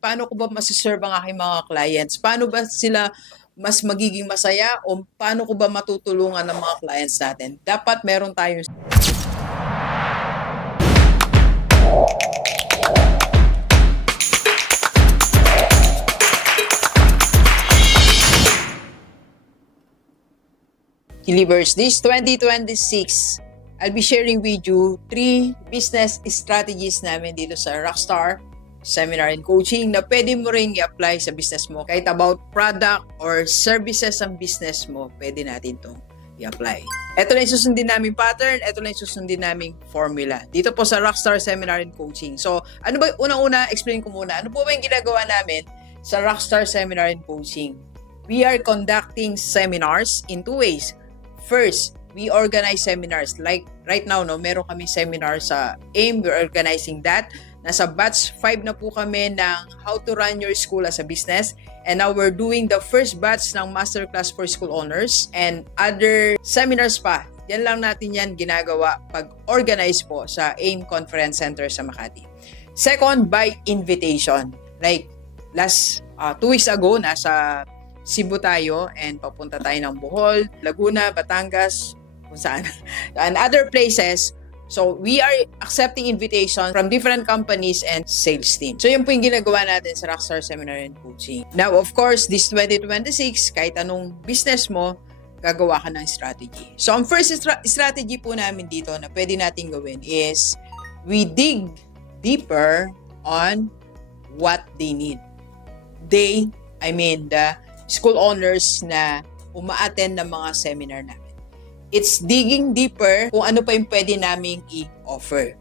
paano ko ba masiserve ang aking mga clients? Paano ba sila mas magiging masaya o paano ko ba matutulungan ng mga clients natin? Dapat meron tayong Believers, this 2026, I'll be sharing with you 3 business strategies namin dito sa Rockstar Seminar and Coaching na pwede mo rin i-apply sa business mo. Kahit about product or services ang business mo, pwede natin itong i-apply. Ito na yung susundin namin pattern, ito na yung susundin namin formula. Dito po sa Rockstar Seminar and Coaching. So, ano ba, unang-una, explain ko muna. Ano po ba yung ginagawa namin sa Rockstar Seminar and Coaching? We are conducting seminars in 2 ways. First, we organize seminars. Like right now, no, meron kami seminar sa AIM. We're organizing that. Nasa batch 5 na po kami ng How to Run Your School as a Business. And now we're doing the first batch ng Masterclass for School Owners and other seminars pa. Yan lang natin yan ginagawa pag-organize po sa AIM Conference Center sa Makati. Second, by invitation. Like last 2 weeks ago, nasa Cebu tayo and papunta tayo ng Bohol, Laguna, Batangas, kung saan, and other places. So, we are accepting invitation from different companies and sales team. So, yun po yung ginagawa natin sa Rockstar Seminar and Coaching. Now, of course, this 2026, kahit anong business mo, gagawa ka ng strategy. So, ang first strategy po namin dito na pwede natin gawin is we dig deeper on what they need. They, I mean, the school owners na uma-attend ng mga seminar namin. It's digging deeper kung ano pa yung pwede naming i-offer.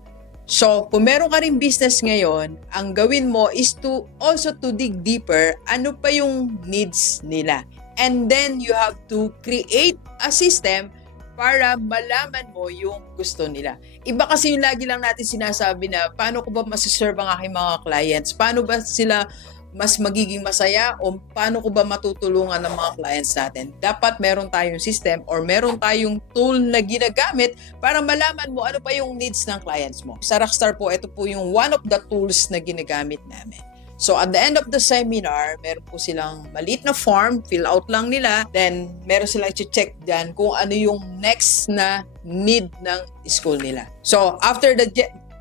So, kung meron ka rin business ngayon, ang gawin mo is to also to dig deeper ano pa yung needs nila. And then, you have to create a system para malaman mo yung gusto nila. Iba kasi yung lagi lang natin sinasabi na paano ko ba masiserve ang aking mga clients? Paano ba sila mas magiging masaya o paano ko ba matutulungan ng mga clients natin? Dapat meron tayong system or meron tayong tool na ginagamit para malaman mo ano pa yung needs ng clients mo. Sa Rockstar po, ito po yung one of the tools na ginagamit namin. So at the end of the seminar, meron po silang maliit na form, fill out lang nila, then meron silang i-check dyan kung ano yung next na need ng school nila. So after the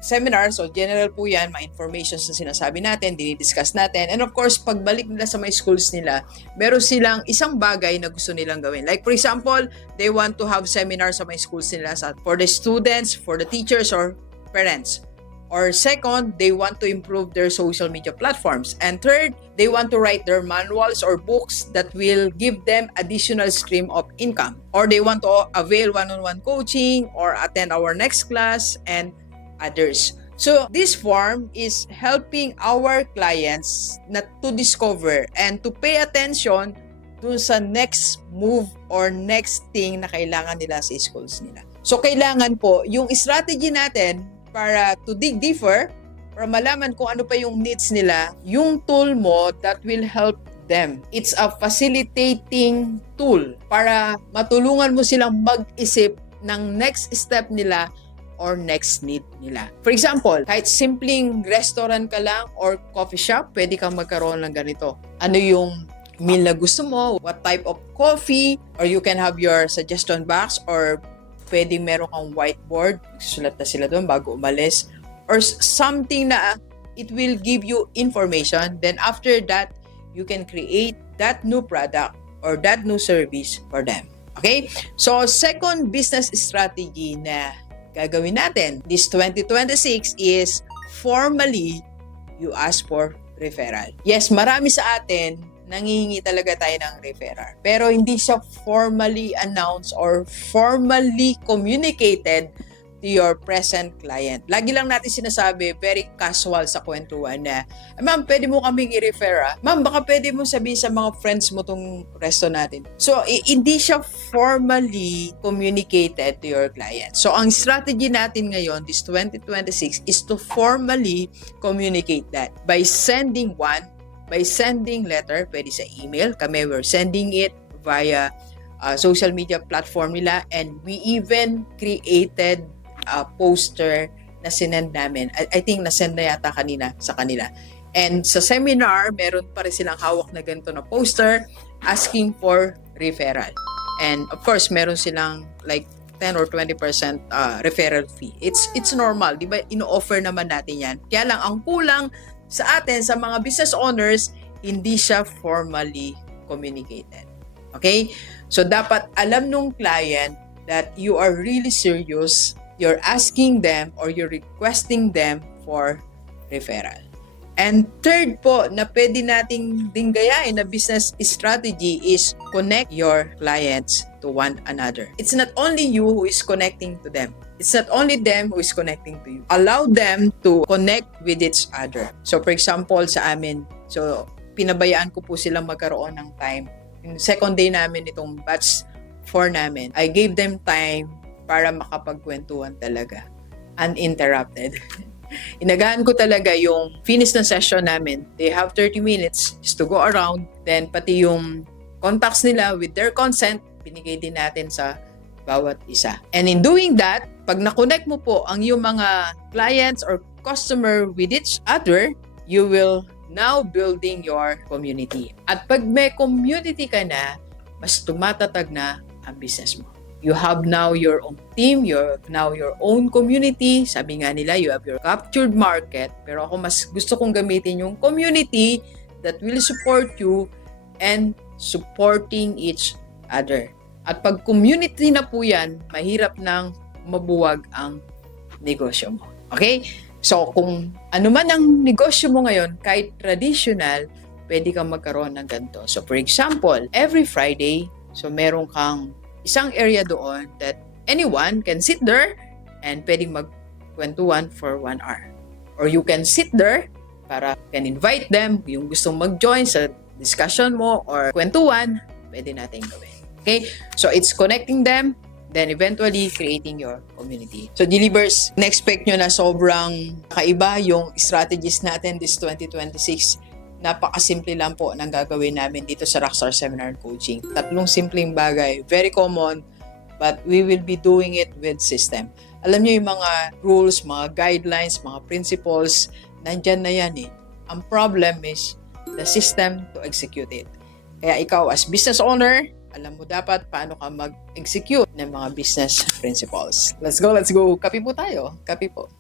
seminar, so general po yan, mga informations na sinasabi natin, dinidiscuss natin. And of course, pagbalik nila sa mga schools nila, meron silang isang bagay na gusto nilang gawin. Like for example, they want to have seminars sa mga schools nila for the students, for the teachers, or parents. Or second, they want to improve their social media platforms. And third, they want to write their manuals or books that will give them additional stream of income. Or they want to avail one-on-one coaching or attend our next class and others. So, this form is helping our clients na to discover and to pay attention dun sa next move or next thing na kailangan nila sa schools nila. So, kailangan po yung strategy natin para to dig deeper, para malaman kung ano pa yung needs nila, yung tool mo that will help them. It's a facilitating tool para matulungan mo silang mag-isip ng next step nila or next need nila. For example, kahit simpleng restaurant ka lang or coffee shop, pwede kang magkaroon ng ganito. Ano yung meal na gusto mo? What type of coffee? Or you can have your suggestion box or pwedeng meron kang whiteboard. Sulat na sila doon bago umalis. Or something na it will give you information. Then after that, you can create that new product or that new service for them. Okay? So, second business strategy na gagawin natin this 2026 is formally you ask for referral. Yes, marami sa atin nangihingi talaga tayo ng referral. Pero hindi siya formally announced or formally communicated to your present client. Lagi lang natin sinasabi, very casual sa kwentuhan na, ma'am, pwede mo kaming i-refer. Ma'am, baka pwede mo sabihin sa mga friends mo tong resto natin. So, hindi siya formally communicated to your client. So, ang strategy natin ngayon, this 2026, is to formally communicate that by sending letter, pwede sa email. Kami, we're sending it via social media platform nila, and we even created poster na sinend namin. I think nasend na yata kanina sa kanila. And sa seminar, meron pa rin silang hawak na ganito na poster asking for referral. And of course, meron silang like 10 or 20% referral fee. It's normal, di ba? Ino-offer naman natin yan. Kaya lang, ang kulang sa atin, sa mga business owners, hindi siya formally communicated. Okay? So, dapat alam nung client that you are really serious, you're asking them or you're requesting them for referral. And third po na pwede nating dinggayain na business strategy is connect your clients to one another. It's not only you who is connecting to them. It's not only them who is connecting to you. Allow them to connect with each other. So for example, sa amin, so pinabayaan ko po silang magkaroon ng time. Yung second day namin itong batch 4 namin, I gave them time para makapagkwentuhan talaga. Uninterrupted. Inagahan ko talaga yung finish ng session namin. They have 30 minutes just to go around. Then pati yung contacts nila with their consent, binigay din natin sa bawat isa. And in doing that, pag na-connect mo po ang iyong mga clients or customer with each other, you will now building your community. At pag may community ka na, mas tumatatag na ang business mo. You have now your own team, you have now your own community. Sabi nga nila, you have your captured market. Pero ako mas gusto kong gamitin yung community that will support you and supporting each other. At pag community na po yan, mahirap nang mabuwag ang negosyo mo. Okay? So kung ano man ang negosyo mo ngayon, kahit traditional, pwede kang magkaroon ng ganito. So for example, every Friday, so meron kang isang area doon that anyone can sit there and pwedeng magkwentuhan for 1 hour. Or you can sit there para can invite them, yung gustong mag-join sa discussion mo or kwentuhan, pwede natin gawin. Okay? So it's connecting them, then eventually creating your community. So Delivers, na-expect nyo na sobrang kakaiba yung strategies natin this 2026. Napakasimple lang po ng gagawin namin dito sa Rockstar Seminar and Coaching. 3 simpleng bagay, very common, but we will be doing it with system. Alam niyo yung mga rules, mga guidelines, mga principles, nandyan na yan eh. Ang problem is the system to execute it. Kaya ikaw as business owner, alam mo dapat paano ka mag-execute ng mga business principles. Let's go. Kape po tayo. Kape po.